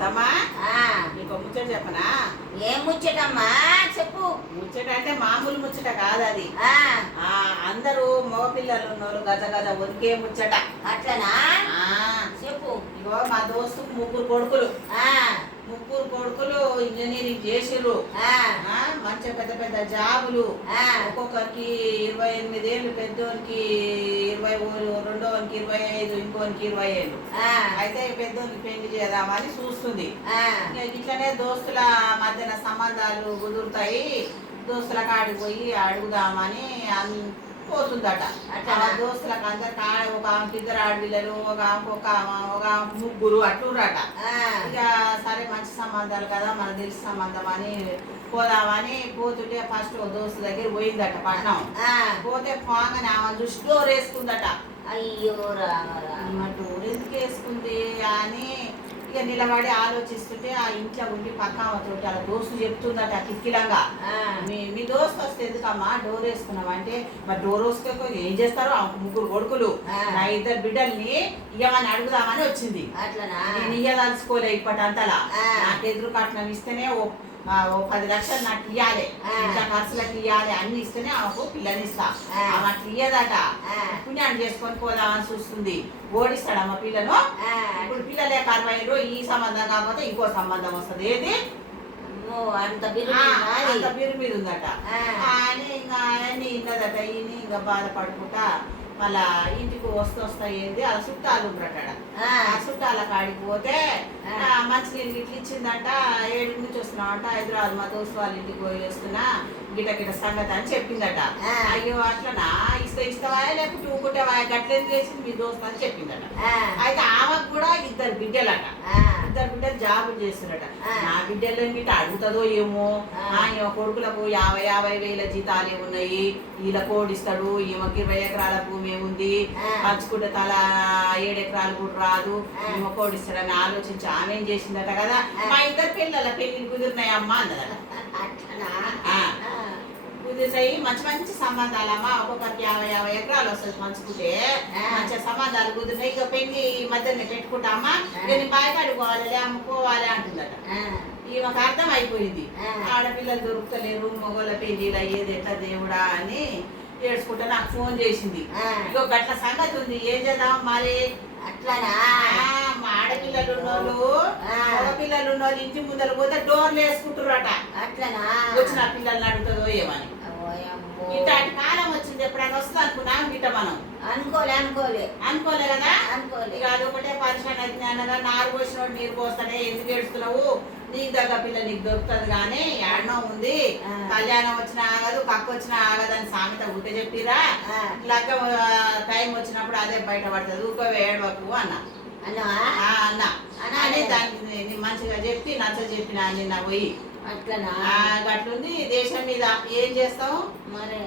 అత్తమ్మా నీకు ముచ్చట చెప్పనా? ఏం ముచ్చటమ్మా చెప్పు. ముచ్చట అంటే మామూలు ముచ్చట కాదు అది. అందరూ మగపిల్లలు ఉన్నారు గజ గజ వనికే ముచ్చట. అట్లనా? చెప్పు. ఇగో మా దోస్తుకు ముగ్గురు కొడుకులు ఇంజనీరింగ్ చేసిర్రు. మంచిగా పెద్ద పెద్ద జాబులు. ఒక్కొక్కరికి 28 ఏళ్ళు, పెద్దోనికి 20, రెండోనికి 25, ఇంకోనికి 20 ఏళ్ళు. అయితే పెద్దోనికి పెళ్లి చేద్దామని చూస్తుంది. ఇట్లనే దోస్తుల మధ్యన సంబంధాలు కుదురుతాయి, దోస్తుల కాడికి పోయి అడుగుదామని పోతుందట. దోస్తులకు అందరికి ఒక ఆమెకి 2 ఆడపిల్లలు, ఒక ఆమె ముగ్గురు అట్లురట. ఇక సరే మంచి సంబంధాలు కదా, మనకు తెలిసి సంబంధం అని పోదామని పోతుంటే ఫస్ట్ దోస్తు దగ్గర పోయిందట పట్నం. పోతే పోగానే ఆమె చూసి డోర్ వేసుకుందట. అయ్యో డోర్ ఎందుకు వేసుకుంది అని ఇక నిలబడి ఆలోచిస్తుంటే ఆ ఇంట్లో ఉండి పక్క తోటి అలా దోస్తు చెప్తుందట కిక్కిలంగా, మీ దోస్తు వస్తే ఎందుకమ్మా డోర్ వేసుకున్నాం అంటే, మరి డోర్ వేసుకో ఏం చేస్తారో ఆ ముగ్గురు కొడుకులు నా 2 బిడ్డల్ని ఇవ్వమని అడుగుదామని వచ్చింది. నేను ఇయ్యదలుచుకోలే ఇప్పటంతలా. నాకు ఎదురు కట్నం ఇస్తేనే ఓ 10 లక్షలు నాకు ఇవ్వాలి, ఇంకా ఖర్చులకు ఇవ్వాలి, అన్ని ఇస్తేనే ఆమెకు పిల్లనిస్తా. ఆమె అట్లా ఇయ్యదట. పుణ్యాన్ని చేసుకొని పోదామని చూస్తుంది. ఓడిస్తాడమ్మ పిల్లను. ఇప్పుడు పిల్లలే కరువైరు, ఈ సంబంధం కాకపోతే ఇంకో సంబంధం వస్తుంది. ఏది అంత బిరు మీద ఉందట అని ఇంకా అన్ని ఇన్నదట. ఈయన ఇంకా బాధపడుకుంటా మళ్ళా ఇంటికి వస్తాయేంది అలా చుట్టాలు ఉండట. ఆ చుట్టాల కాడికి పోతే మంచి నీళ్ళు ఇట్లా ఇచ్చిందంట. 7 నుంచి వస్తున్నామంట, హైదరాబాద్ మా దోస్తు వాళ్ళ ఇంటికి పోయి వస్తున్నా గిట సంగతి అని చెప్పిందట. అయ్యో అట్లనా, ఇస్తావా లేకపోతే ఊకుంటావా, గట్లేదు చేసింది మీ దోస్తు అని చెప్పిందట. అయితే ఆమెకు కూడా 2 బిడ్డలట. 2 బిడ్డలు జాబులు చేస్తున్నట. నా బిడ్డలని గిట్ట అడుగుతుందో ఏమో, కొడుకులకు 50 వేల జీతాలు ఉన్నాయి, వీళ్ళ కోడిస్తాడు, ఈమెకి 20 ఎకరాల భూమి ఏముంది, పంచుకుంటే తల 7 ఎకరాలు కూడా రాదు, ఈమె కోడిస్తాడని ఆలోచించి ఆమె ఏం చేసిందట కదా, మా 2 పిల్లల పెళ్లి కుదిరినాయి అమ్మ అన్నదట. కుదిరిసాయి మంచి మంచి సంబంధాలమ్మా, ఒక్కొక్కరికి 50 ఎకరాలు వస్తుంది పంచుకుంటే, మంచి సంబంధాలు కుదిరినాయి. ఇక పెళ్లి మధ్యనే పెట్టుకుంటామా, నేను బాయికాడికి పోవాలి అమ్ముకోవాలి అంటుందట. ఈమెకు అర్థం అయిపోయింది, ఆడపిల్లలు దొరుకుతలేరు, మగోళ్ళ పెళ్లిలు అయ్యేది ఎట్లా దేవుడా అని ఏడ్చుకుంటా నాకు ఫోన్ చేసింది. ఇగో గట్ల సంగతి ఉంది, ఏం చేద్దాం మరి. అట్లానా? మా ఆడపిల్లలు ఉన్నోళ్ళు మగపిల్లలు ఉన్నోళ్ళు ఇంటి ముందర పోతే డోర్లు వేసుకుంటున్నారట. అట్లనా? వచ్చిన పిల్లల్ని అడుగుతుందో ఏమని. ఇట్లాంటి కాలం వచ్చింది, ఎప్పుడైనా వస్తుంది అనుకున్నాం గిట్ట మనం అనుకోలే కదా. ఇక అదొకటే పరిశ్రమ అయితే అనగా, నారు పోసినోడు నీరు పోస్తానే, ఎందుకు ఏడుస్తున్నావు, నీకు దగ్గర పిల్ల నీకు దొరుకుతుంది కానీ ఏడనో ఉంది, కళ్యాణం వచ్చినా ఆగదు, కక్క వచ్చినా ఆగదు అని సామెత ఊకే చెప్పిరా. లగ్గ టైం వచ్చినప్పుడు అదే బయట పడుతుంది, ఊకో ఏడవకు అన్నా అని దానికి మంచిగా చెప్పి నచ్చ చెప్పిన నిన్న పోయి. అట్లనా? అట్లుంది దేశం మీద. ఏం చేస్తావు మరి.